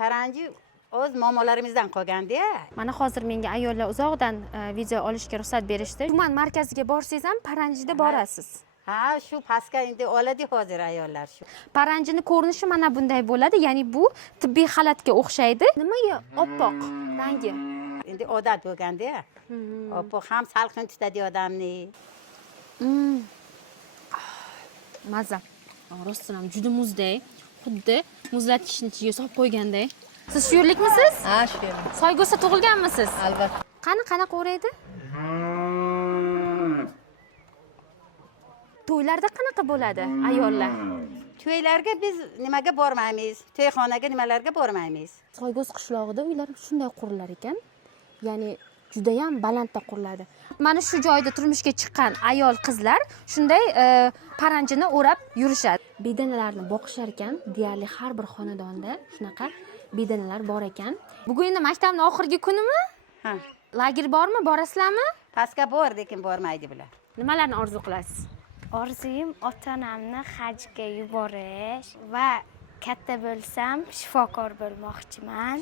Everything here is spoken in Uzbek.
paranji o'z momolarimizdan qolganda. Mana hozir menga ayollar uzoqdan video olishga ruxsat berishdi. Tuman markaziga borsangiz ham paranjida borasiz. Ha, shu pastga endi oladi hozir ayollar shu. Paranjini ko'rinishi mana bunday bo'ladi, ya'ni bu tibbiy xalatga o'xshaydi. Nimaga oppoq rangi? Endi odat bo'lganda. Oppoq ham salqin tutadi odamni. Maza. Rostdan ham juda muzday. Xuddi muzlatgichni ichiga solib qo'yganday. Siz shu yerlikmisiz? Ha, shu yerlik. Soygo'sa tug'ilganmisiz? Albatta. Qanaqa o'raydi? To'ylarda qanaqa bo'ladi ayollar? To'ylarga biz nimaga bormaymiz? To'yxonaga nimalarga bormaymiz? Soygo'z qishlog'ida uylar shunday qurilar ekan. Ya'ni juda ham balandda quriladi. Mana shu joyda turmushga chiqqan ayol qizlar shunday paranjini o'rab yurishadi. Bedanalarni boqishar ekan, deyarli har bir xonadonda shunaqa bedanalar bor ekan. Bugun endi maktabning oxirgi kunimi? Ha. Lager bormi? Borasizlarmi? Pastga bor, lekin bormaydi bular. Nimalarni orzu qilasiz? Orzuyim ota-onamni hajga yuborish va katta bo'lsam shifokor bo'lmoqchiman.